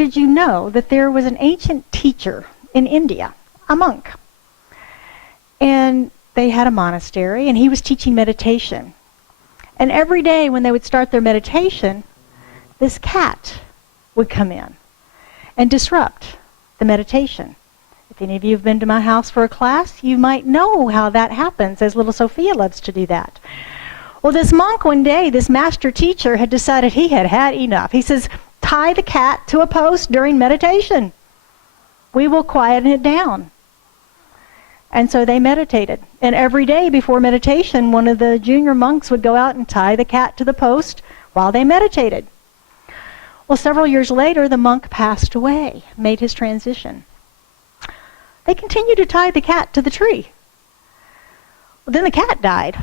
did you know that there was an ancient teacher in India, a monk, and they had a monastery, and he was teaching meditation. And every day when they would start their meditation, this cat would come in and disrupt the meditation. If any of you have been to my house for a class, you might know how that happens, as little Sophia loves to do that. Well, this monk one day, this master teacher, had decided he had had enough. He says, tie the cat to a post during meditation. We will quieten it down. And so they meditated. And every day before meditation, one of the junior monks would go out and tie the cat to the post while they meditated. Well, several years later, the monk passed away, made his transition. They continued to tie the cat to the tree. Well, then the cat died.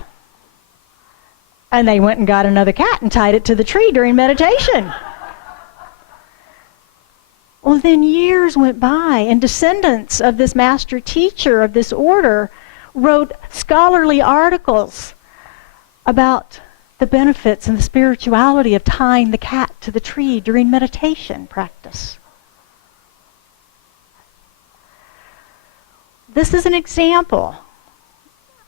And they went and got another cat and tied it to the tree during meditation. Well, then years went by, and descendants of this master teacher of this order wrote scholarly articles about the benefits and the spirituality of tying the cat to the tree during meditation practice. This is an example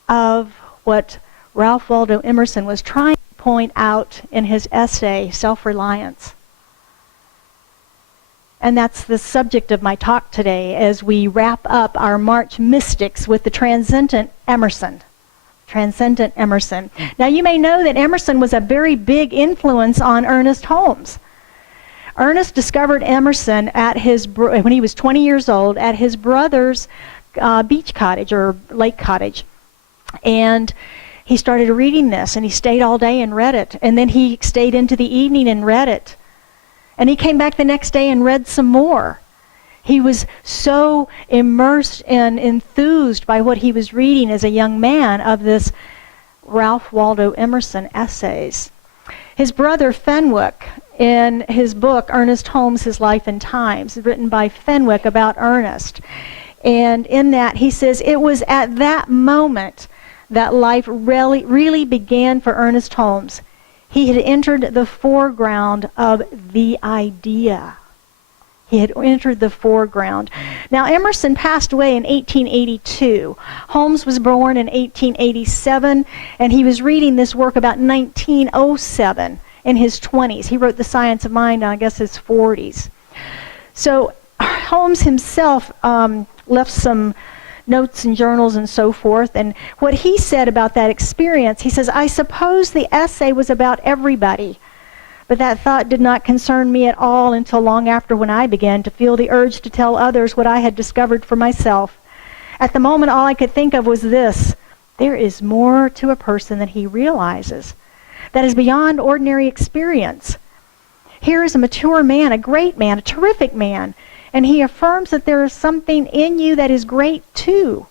of what Ralph Waldo Emerson was trying to point out in his essay, Self-Reliance. And that's the subject of my talk today as we wrap up our March Mystics with the Transcendent Emerson. Transcendent Emerson. Now you may know that Emerson was a very big influence on Ernest Holmes. Ernest discovered Emerson at when he was 20 years old at his brother's beach cottage or lake cottage. And he started reading this, and he stayed all day and read it. And then he stayed into the evening and read it. And he came back the next day and read some more. He was so immersed and enthused by what he was reading as a young man of this Ralph Waldo Emerson essays. His brother Fenwick, in his book, Ernest Holmes, His Life and Times, written by Fenwick about Ernest. And in that he says, it was at that moment that life really began for Ernest Holmes. He had entered the foreground of the idea. He had entered the foreground. Now, Emerson passed away in 1882. Holmes was born in 1887, and he was reading this work about 1907 in his 20s. He wrote The Science of Mind in, I guess, his 40s. So Holmes himself left some notes and journals and so forth. And what he said about that experience, he says, I suppose the essay was about everybody, but that thought did not concern me at all until long after, when I began to feel the urge to tell others what I had discovered for myself. At the moment, all I could think of was this: there is more to a person than he realizes. That is beyond ordinary experience. Here is a mature man, a great man, a terrific man, and he affirms that there is something in you that is great too.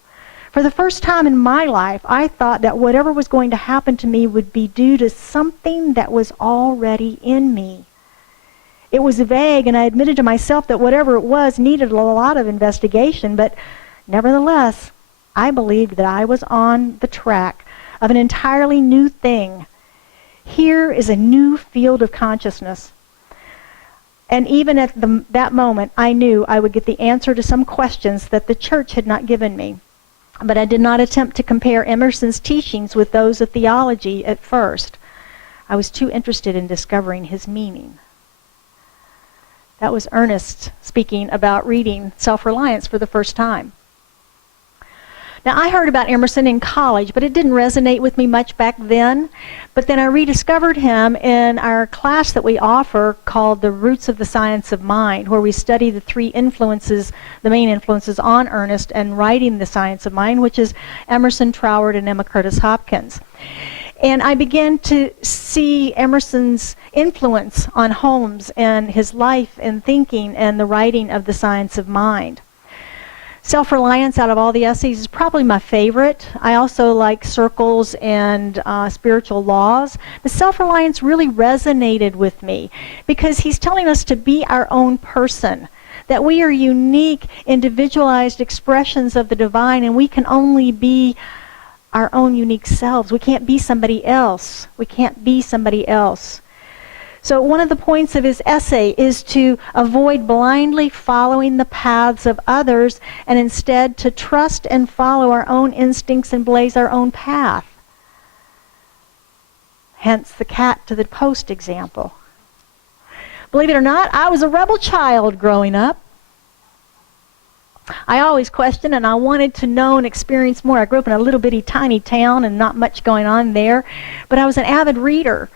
For the first time in my life, I thought that whatever was going to happen to me would be due to something that was already in me. It was vague, and I admitted to myself that whatever it was needed a lot of investigation, but nevertheless, I believed that I was on the track of an entirely new thing. Here is a new field of consciousness. And even at that moment, I knew I would get the answer to some questions that the church had not given me. But I did not attempt to compare Emerson's teachings with those of theology at first. I was too interested in discovering his meaning. That was Ernest speaking about reading Self-Reliance for the first time. Now, I heard about Emerson in college, but it didn't resonate with me much back then. But then I rediscovered him in our class that we offer called The Roots of the Science of Mind, where we study the three influences, the main influences on Ernest and writing the Science of Mind, which is Emerson, Troward, and Emma Curtis Hopkins. And I began to see Emerson's influence on Holmes and his life and thinking and the writing of the Science of Mind. Self-Reliance, out of all the essays, is probably my favorite. I also like Circles and Spiritual Laws. But Self-Reliance really resonated with me because he's telling us to be our own person, that we are unique, individualized expressions of the divine, and we can only be our own unique selves. We can't be somebody else. We can't be somebody else. So one of the points of his essay is to avoid blindly following the paths of others and instead to trust and follow our own instincts and blaze our own path. Hence the cat to the post example. Believe it or not, I was a rebel child growing up. I always questioned and I wanted to know and experience more. I grew up in a little bitty tiny town and not much going on there, but I was an avid reader.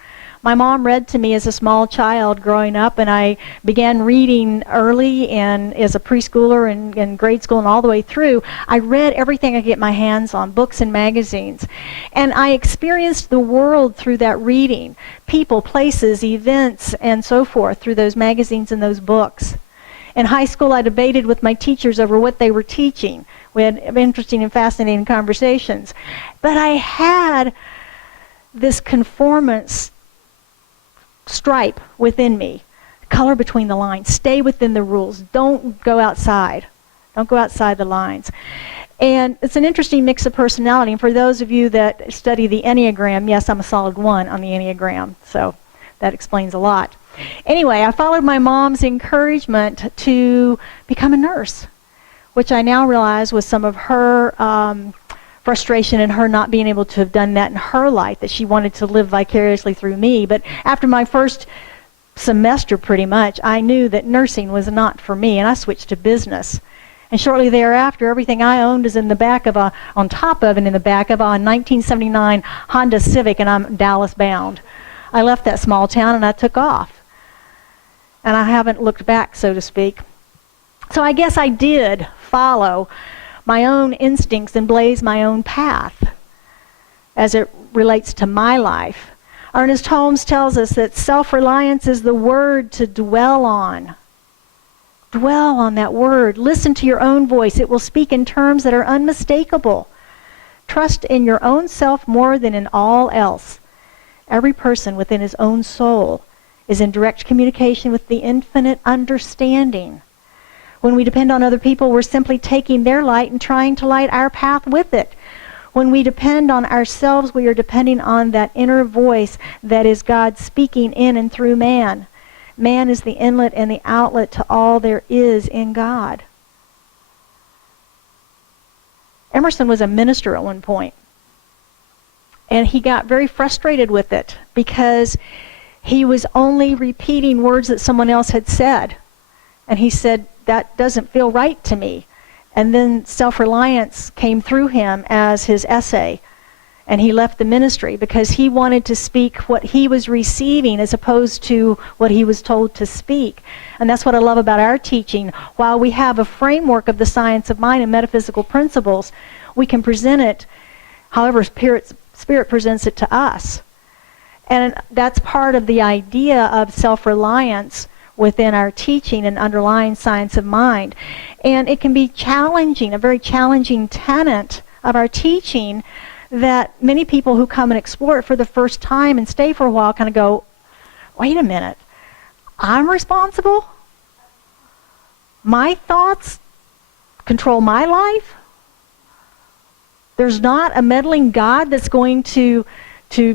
My mom read to me as a small child growing up, and I began reading early and as a preschooler and grade school and all the way through. I read everything I could get my hands on, books and magazines. And I experienced the world through that reading, people, places, events, and so forth through those magazines and those books. In high school, I debated with my teachers over what they were teaching. We had interesting and fascinating conversations. But I had this conformance stripe within me. Color between the lines. Stay within the rules. Don't go outside. Don't go outside the lines. And it's an interesting mix of personality. And for those of you that study the Enneagram, yes, I'm a solid 1 on the Enneagram. So that explains a lot. Anyway, I followed my mom's encouragement to become a nurse, which I now realize was some of her frustration and her not being able to have done that in her life, that she wanted to live vicariously through me. But after my first semester, pretty much, I knew that nursing was not for me, and I switched to business. And shortly thereafter, everything I owned is in the back of on top of and in the back of a 1979 Honda Civic, and I'm Dallas bound. I left that small town and I took off. And I haven't looked back, so to speak. So I guess I did follow my own instincts and blaze my own path as it relates to my life. Ernest Holmes tells us that self-reliance is the word to dwell on. Dwell on that word. Listen to your own voice. It will speak in terms that are unmistakable. Trust in your own self more than in all else. Every person within his own soul is in direct communication with the infinite understanding. When we depend on other people, we're simply taking their light and trying to light our path with it. When we depend on ourselves, we are depending on that inner voice that is God speaking in and through man. Man is the inlet and the outlet to all there is in God. Emerson was a minister at one point, and he got very frustrated with it because he was only repeating words that someone else had said. And he said, that doesn't feel right to me. And then self-reliance came through him as his essay. And he left the ministry because he wanted to speak what he was receiving as opposed to what he was told to speak. And that's what I love about our teaching. While we have a framework of the science of mind and metaphysical principles, we can present it however Spirit presents it to us. And that's part of the idea of self-reliance within our teaching and underlying science of mind. And it can be challenging, a very challenging tenet of our teaching, that many people who come and explore it for the first time and stay for a while kind of go, wait a minute, I'm responsible? My thoughts control my life? There's not a meddling God that's going to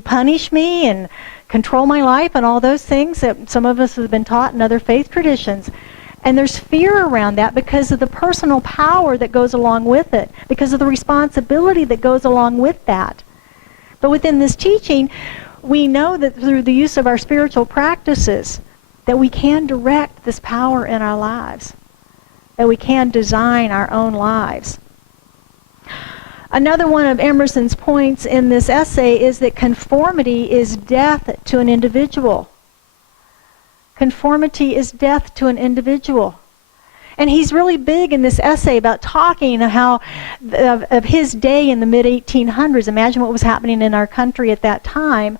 punish me and control my life and all those things that some of us have been taught in other faith traditions. And there's fear around that because of the personal power that goes along with it, because of the responsibility that goes along with that. But within this teaching, we know that through the use of our spiritual practices, that we can direct this power in our lives, that we can design our own lives. Another one of Emerson's points in this essay is that conformity is death to an individual. Conformity is death to an individual. And he's really big in this essay about talking how of his day in the mid-1800s. Imagine what was happening in our country at that time,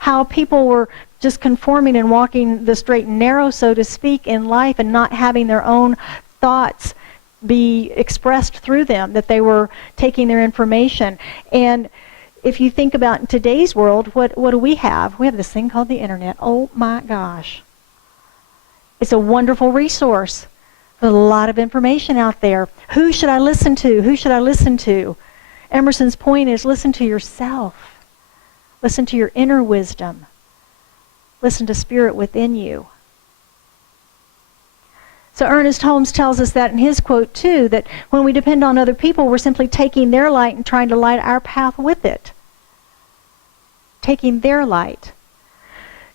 how people were just conforming and walking the straight and narrow, so to speak, in life and not having their own thoughts be expressed through them, that they were taking their information. And if you think about in today's world, what do we have? We have this thing called the internet. Oh my gosh. It's a wonderful resource. There's a lot of information out there. Who should I listen to? Who should I listen to? Emerson's point is listen to yourself. Listen to your inner wisdom. Listen to Spirit within you. So Ernest Holmes tells us that in his quote too, that when we depend on other people, we're simply taking their light and trying to light our path with it. Taking their light.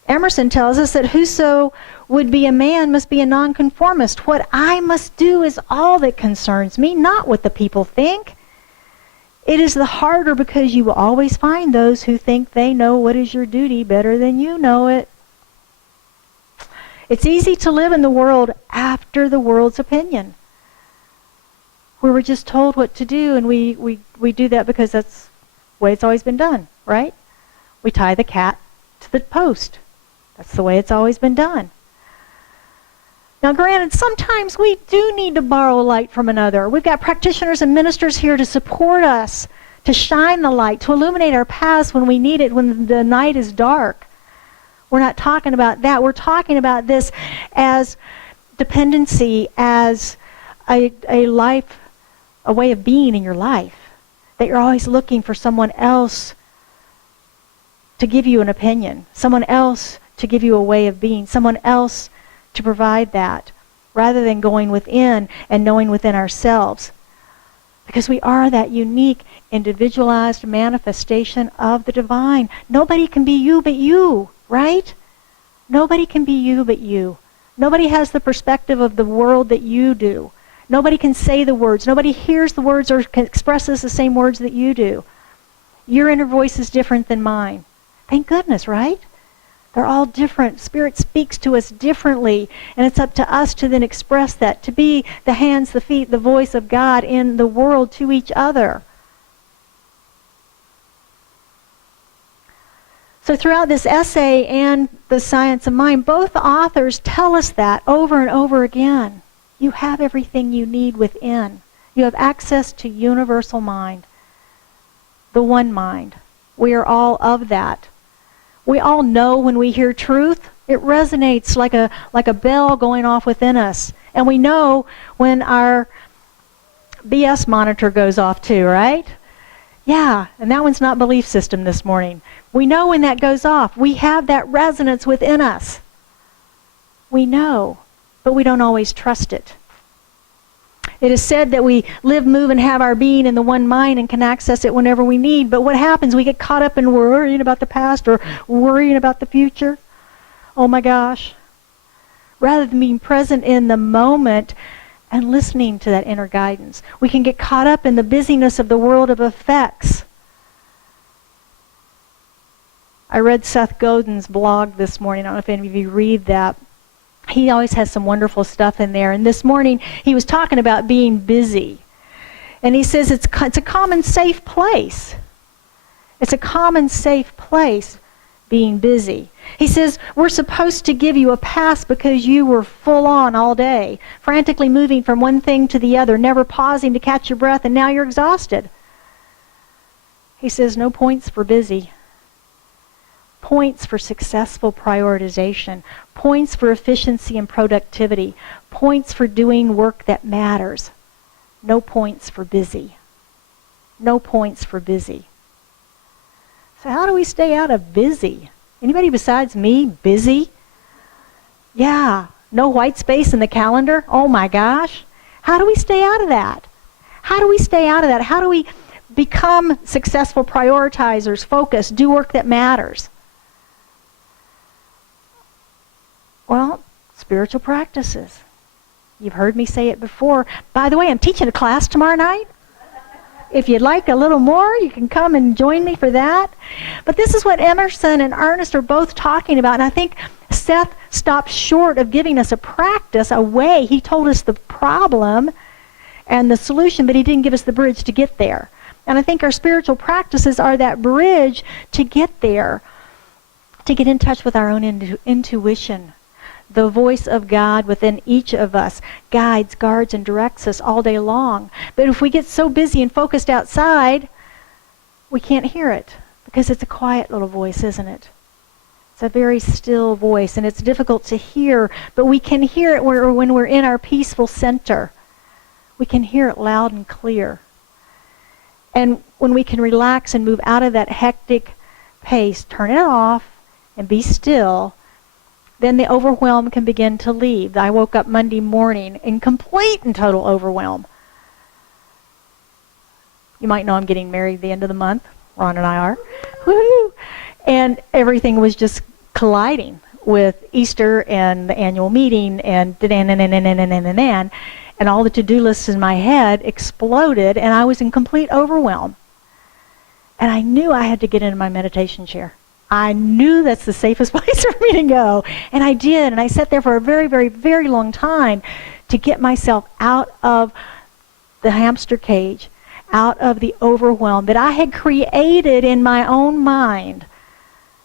Emerson tells us that whoso would be a man must be a nonconformist. What I must do is all that concerns me, not what the people think. It is the harder because you will always find those who think they know what is your duty better than you know it. It's easy to live in the world after the world's opinion, where we're just told what to do, and we do that because that's the way it's always been done, right? We tie the cat to the post. That's the way it's always been done. Now granted, sometimes we do need to borrow light from another. We've got practitioners and ministers here to support us, to shine the light, to illuminate our paths when we need it, when the night is dark. We're not talking about that. We're talking about this as dependency, as a life, a way of being in your life. That you're always looking for someone else to give you an opinion, someone else to give you a way of being, someone else to provide that, rather than going within and knowing within ourselves. Because we are that unique, individualized manifestation of the divine. Nobody can be you but you, right? Nobody can be you but you. Nobody has the perspective of the world that you do. Nobody can say the words. Nobody hears the words or expresses the same words that you do. Your inner voice is different than mine. Thank goodness, right? They're all different. Spirit speaks to us differently, and it's up to us to then express that, to be the hands, the feet, the voice of God in the world to each other. So throughout this essay and the Science of Mind, both authors tell us that over and over again. You have everything you need within. You have access to universal mind, the one mind. We are all of that. We all know when we hear truth, it resonates like a bell going off within us. And we know when our BS monitor goes off too, right? Yeah, and that one's not belief system this morning. We know when that goes off. We have that resonance within us. We know, but we don't always trust it. It is said that we live, move, and have our being in the one mind and can access it whenever we need. But what happens? We get caught up in worrying about the past or worrying about the future. Oh my gosh. Rather than being present in the moment and listening to that inner guidance, we can get caught up in the busyness of the world of effects. I read Seth Godin's blog this morning. I don't know if any of you read that. He always has some wonderful stuff in there. And this morning, he was talking about being busy. And he says it's a common safe place. It's a common safe place, being busy. He says, we're supposed to give you a pass because you were full on all day, frantically moving from one thing to the other, never pausing to catch your breath, and now you're exhausted. He says, no points for busy. Points for successful prioritization, points for efficiency and productivity, points for doing work that matters. No points for busy. No points for busy. So how do we stay out of busy? Anybody besides me busy? Yeah, no white space in the calendar? Oh my gosh. How do we stay out of that? How do we stay out of that? How do we become successful prioritizers, focus, do work that matters? Well, spiritual practices. You've heard me say it before. By the way, I'm teaching a class tomorrow night. If you'd like a little more, you can come and join me for that. But this is what Emerson and Ernest are both talking about. And I think Seth stopped short of giving us a practice, a way. He told us the problem and the solution, but he didn't give us the bridge to get there. And I think our spiritual practices are that bridge to get there, to get in touch with our own intuition. The voice of God within each of us guides, guards, and directs us all day long. But if we get so busy and focused outside, we can't hear it because it's a quiet little voice, isn't it? It's a very still voice, and it's difficult to hear, but we can hear it when we're in our peaceful center. We can hear it loud and clear. And when we can relax and move out of that hectic pace, turn it off, and be still, then the overwhelm can begin to leave. I woke up Monday morning in complete and total overwhelm. You might know I'm getting married at the end of the month. Ron and I are. Woohoo! And everything was just colliding with Easter and the annual meeting and all the to-do lists in my head exploded, and I was in complete overwhelm. And I knew I had to get into my meditation chair. I knew that's the safest place for me to go. And I did. And I sat there for a very, very, very long time to get myself out of the hamster cage, out of the overwhelm that I had created in my own mind.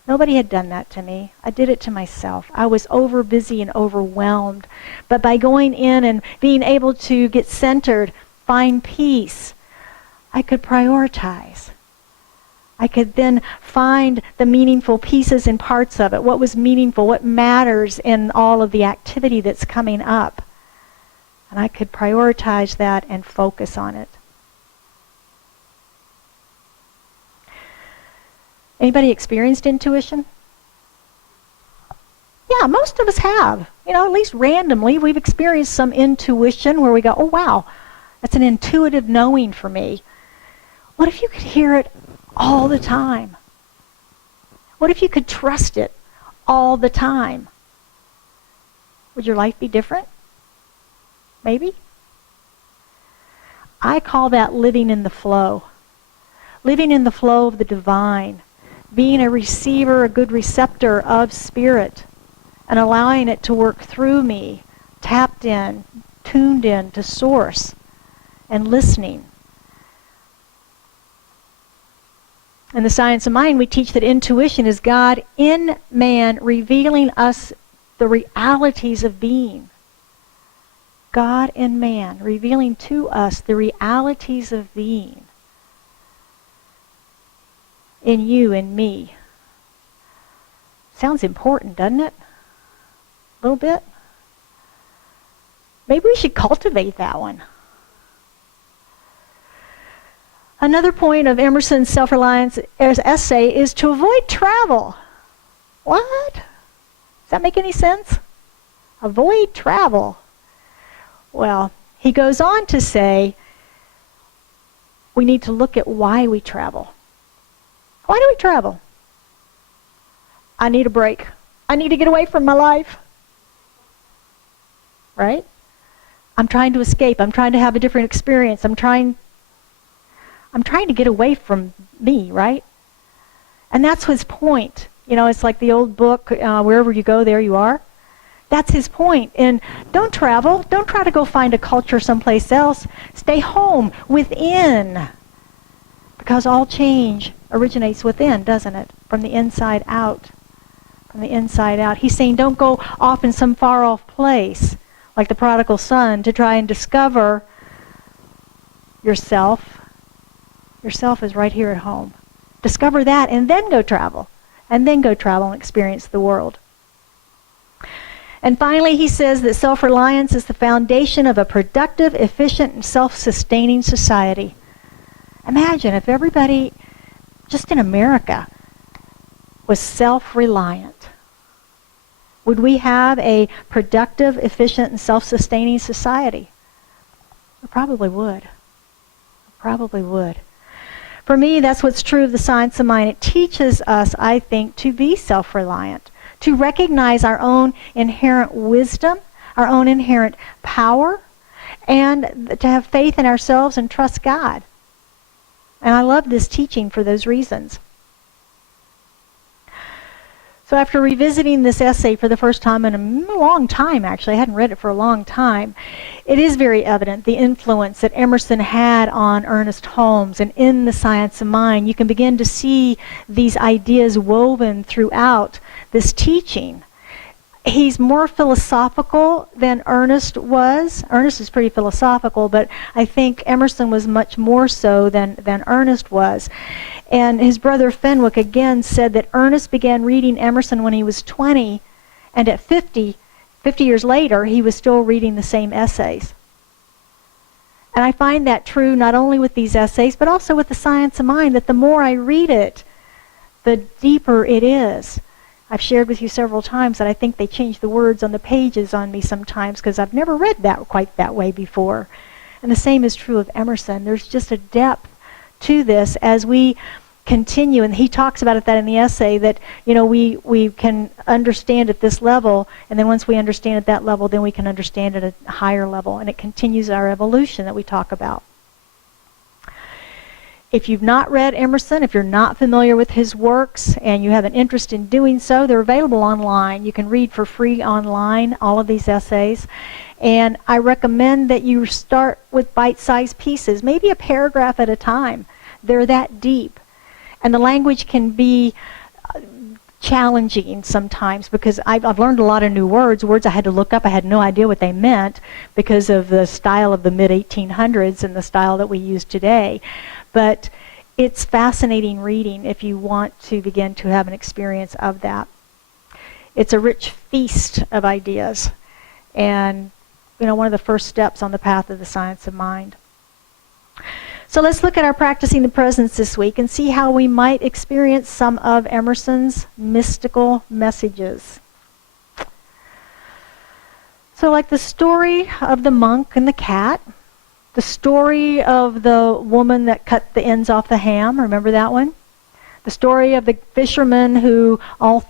Nobody had done that to me. I did it to myself. I was over busy and overwhelmed. But by going in and being able to get centered, find peace, I could prioritize. I could then find the meaningful pieces and parts of it, what was meaningful, what matters in all of the activity that's coming up. And I could prioritize that and focus on it. Anybody experienced intuition? Yeah, most of us have. You know, at least randomly, we've experienced some intuition where we go, oh wow, that's an intuitive knowing for me. What if you could hear it all the time? What if you could trust it all the time? Would your life be different? Maybe? I call that living in the flow. Living in the flow of the divine. Being a receiver, a good receptor of spirit, and allowing it to work through me, tapped in, tuned in to source, and listening. In the Science of Mind, we teach that intuition is God in man revealing us the realities of being. God in man revealing to us the realities of being. In you and me. Sounds important, doesn't it? A little bit? Maybe we should cultivate that one. Another point of Emerson's self-reliance essay is to avoid travel. What? Does that make any sense? Avoid travel. Well, he goes on to say we need to look at why we travel. Why do we travel? I need a break. I need to get away from my life. Right? I'm trying to escape. I'm trying to have a different experience. I'm trying to get away from me, right? And that's his point. You know, it's like the old book, wherever you go, there you are. That's his point. And don't travel. Don't try to go find a culture someplace else. Stay home, within. Because all change originates within, doesn't it? From the inside out. From the inside out. He's saying don't go off in some far off place, like the prodigal son, to try and discover yourself. Yourself is right here at home. Discover that and then go travel. And then go travel and experience the world. And finally, he says that self-reliance is the foundation of a productive, efficient, and self-sustaining society. Imagine if everybody, just in America, was self-reliant. Would we have a productive, efficient, and self-sustaining society? We probably would. We probably would. For me, that's what's true of the Science of Mind. It teaches us, I think, to be self-reliant, to recognize our own inherent wisdom, our own inherent power, and to have faith in ourselves and trust God. And I love this teaching for those reasons. So after revisiting this essay for the first time in a long time, actually, I hadn't read it for a long time, it is very evident the influence that Emerson had on Ernest Holmes. And in the Science of Mind, you can begin to see these ideas woven throughout this teaching. He's more philosophical than Ernest was. Ernest is pretty philosophical, but I think Emerson was much more so than Ernest was. And his brother Fenwick again said that Ernest began reading Emerson when he was 20, and at 50 years later, he was still reading the same essays. And I find that true not only with these essays, but also with the Science of Mind, that the more I read it, the deeper it is. I've shared with you several times that I think they change the words on the pages on me sometimes because I've never read that quite that way before. And the same is true of Emerson. There's just a depth to this as we continue, and he talks about it that in the essay, that we can understand at this level, and then once we understand at that level, then we can understand at a higher level, and it continues our evolution that we talk about. If you've not read Emerson, if you're not familiar with his works and you have an interest in doing so, they're available online. You can read for free online all of these essays. And I recommend that you start with bite-sized pieces, maybe a paragraph at a time. They're that deep. And the language can be challenging sometimes because I've learned a lot of new words I had to look up. I had no idea what they meant because of the style of the mid-1800s and the style that we use today. But it's fascinating reading if you want to begin to have an experience of that. It's a rich feast of ideas, and one of the first steps on the path of the science of mind. So let's look at our practicing the presence this week and see how we might experience some of Emerson's mystical messages. So like the story of the monk and the cat, the story of the woman that cut the ends off the ham, remember that one? The story of the fisherman who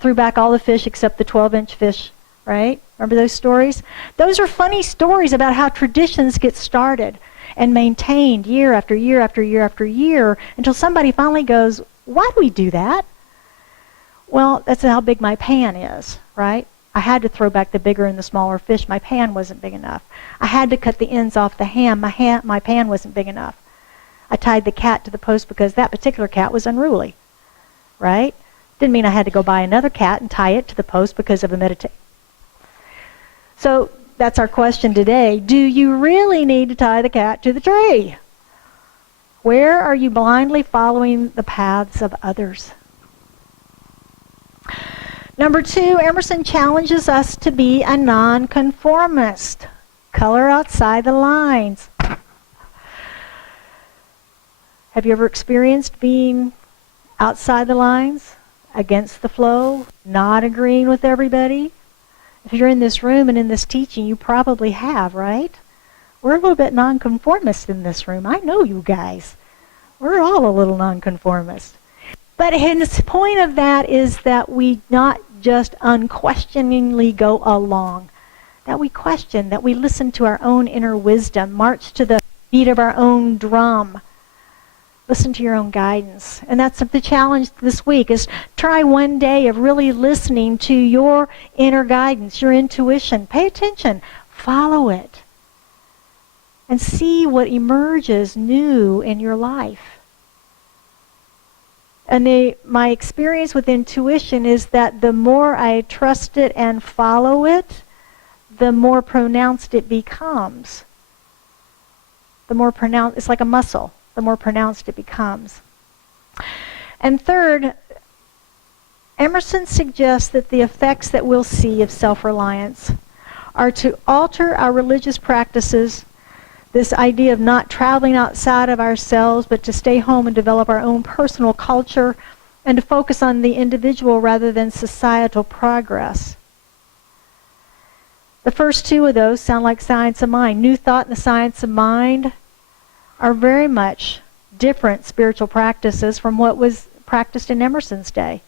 threw back all the fish except the 12-inch fish, right? Remember those stories? Those are funny stories about how traditions get started and maintained year after year after year after year until somebody finally goes, why do we do that? Well, that's how big my pan is, right? I had to throw back the bigger and the smaller fish. My pan wasn't big enough. I had to cut the ends off the ham. My pan wasn't big enough. I tied the cat to the post because that particular cat was unruly, right? Didn't mean I had to go buy another cat and tie it to the post because of a meditation. So that's our question today. Do you really need to tie the cat to the tree? Where are you blindly following the paths of others? Number 2, Emerson challenges us to be a nonconformist. Color outside the lines. Have you ever experienced being outside the lines, against the flow, not agreeing with everybody? If you're in this room and in this teaching, you probably have, right? We're a little bit nonconformist in this room. I know you guys. We're all a little nonconformist. But his point of that is that we not just unquestioningly go along, that we question, that we listen to our own inner wisdom, march to the beat of our own drum, listen to your own guidance. And that's the challenge this week, is try one day of really listening to your inner guidance, your intuition. Pay attention, follow it, and see what emerges new in your life. And my experience with intuition is that the more I trust it and follow it, the more pronounced it becomes. The more pronounced, it's like a muscle, the more pronounced it becomes. And third, Emerson suggests that the effects that we'll see of self-reliance are to alter our religious practices, this idea of not traveling outside of ourselves, but to stay home and develop our own personal culture, and to focus on the individual rather than societal progress. The first 2 of those sound like science of mind. New Thought and the Science of Mind are very much different spiritual practices from what was practiced in Emerson's day.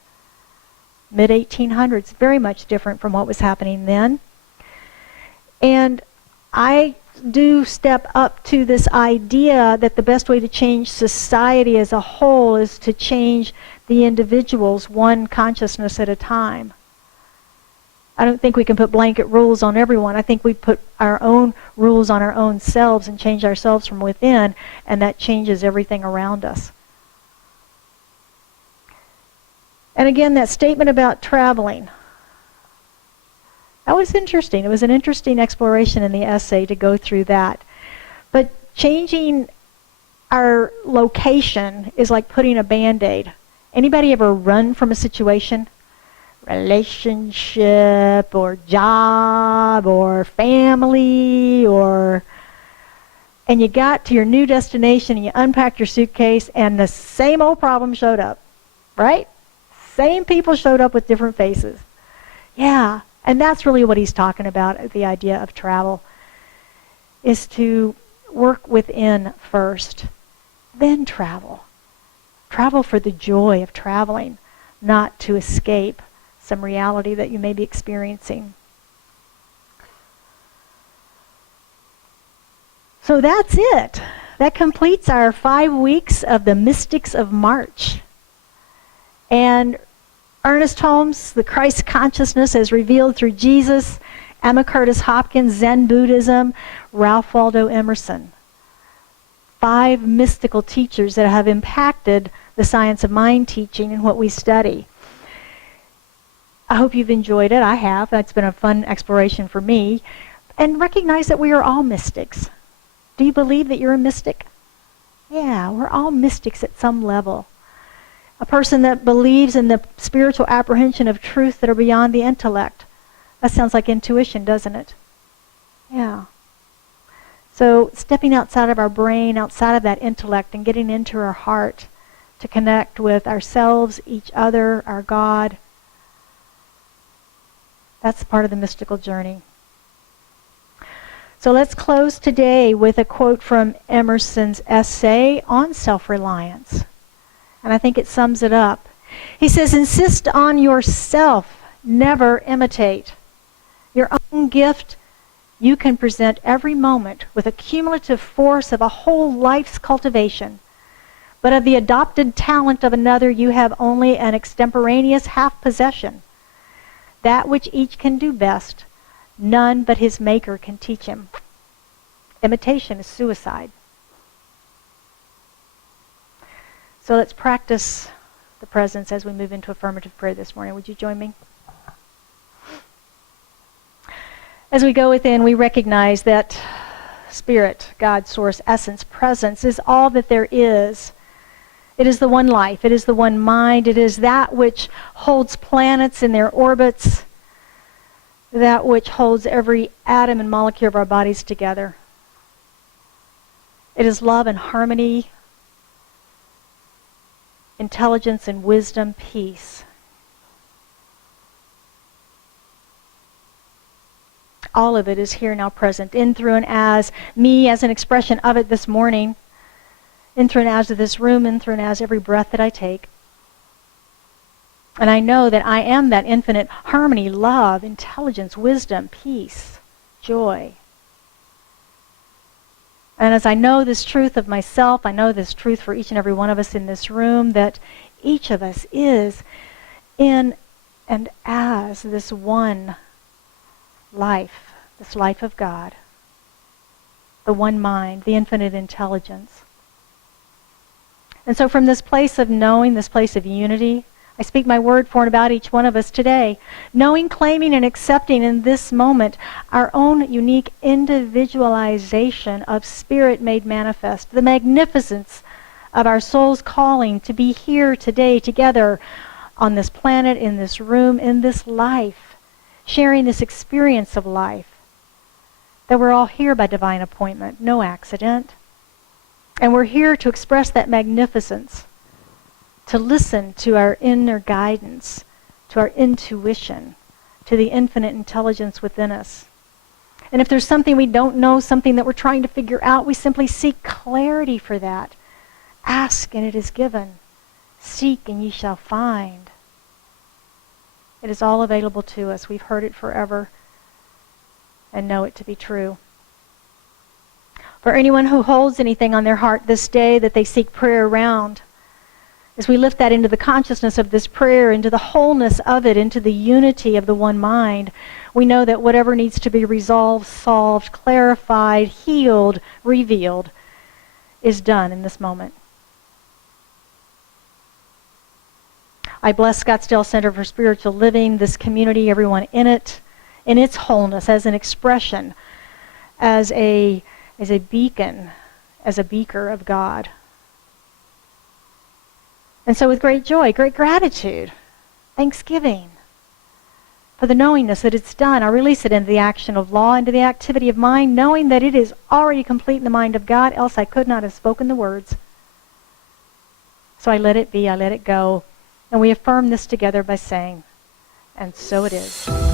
Mid-1800s, very much different from what was happening then. And I do step up to this idea that the best way to change society as a whole is to change the individuals one consciousness at a time. I don't think we can put blanket rules on everyone. I think we put our own rules on our own selves and change ourselves from within, and that changes everything around us. And again, that statement about traveling. That was interesting. It was an interesting exploration in the essay to go through that. But changing our location is like putting a Band-Aid. Anybody ever run from a situation? Relationship or job or family and you got to your new destination and you unpacked your suitcase and the same old problem showed up, right? same people showed up with different faces. Yeah, and that's really what he's talking about, the idea of travel, is to work within first, then travel. Travel for the joy of traveling, not to escape some reality that you may be experiencing. So that's it. That completes our 5 weeks of the Mystics of March. And Ernest Holmes, the Christ consciousness as revealed through Jesus, Emma Curtis Hopkins, Zen Buddhism, Ralph Waldo Emerson. 5 mystical teachers that have impacted the science of mind teaching and what we study. I hope you've enjoyed it. I have. That's been a fun exploration for me. And recognize that we are all mystics. Do you believe that you're a mystic? Yeah, we're all mystics at some level. A person that believes in the spiritual apprehension of truth that are beyond the intellect. That sounds like intuition, doesn't it? Yeah. So stepping outside of our brain, outside of that intellect, and getting into our heart to connect with ourselves, each other, our God. That's part of the mystical journey. So let's close today with a quote from Emerson's essay on self-reliance. And I think it sums it up. He says, insist on yourself, never imitate. Your own gift you can present every moment with a cumulative force of a whole life's cultivation. But of the adopted talent of another you have only an extemporaneous half-possession. That which each can do best, none but his maker can teach him. Imitation is suicide. So let's practice the presence as we move into affirmative prayer this morning. Would you join me? As we go within, we recognize that Spirit, God, Source, Essence, Presence is all that there is. It is the one life. It is the one mind. It is that which holds planets in their orbits, that which holds every atom and molecule of our bodies together. It is love and harmony, intelligence and wisdom, peace. All of it is here now present, in, through, and as me as an expression of it this morning, in, through, and as of this room, in, through, and as every breath that I take. And I know that I am that infinite harmony, love, intelligence, wisdom, peace, joy. And as I know this truth of myself, I know this truth for each and every one of us in this room, that each of us is in and as this one life, this life of God, the one mind, the infinite intelligence. And so from this place of knowing, this place of unity, I speak my word for and about each one of us today, knowing, claiming, and accepting in this moment our own unique individualization of Spirit made manifest, the magnificence of our soul's calling to be here today together on this planet, in this room, in this life, sharing this experience of life, that we're all here by divine appointment, no accident. And we're here to express that magnificence, to listen to our inner guidance, to our intuition, to the infinite intelligence within us. And if there's something we don't know, something that we're trying to figure out, we simply seek clarity for that. Ask and it is given. Seek and ye shall find. It is all available to us. We've heard it forever and know it to be true. For anyone who holds anything on their heart this day that they seek prayer around, as we lift that into the consciousness of this prayer, into the wholeness of it, into the unity of the one mind, we know that whatever needs to be resolved, solved, clarified, healed, revealed, is done in this moment. I bless Scottsdale Center for Spiritual Living, this community, everyone in it, in its wholeness, as an expression, as a beacon, as a beaker of God. And so with great joy, great gratitude, thanksgiving for the knowingness that it's done, I release it into the action of law, into the activity of mind, knowing that it is already complete in the mind of God, else I could not have spoken the words. So I let it be, I let it go, And we affirm this together by saying, and so it is.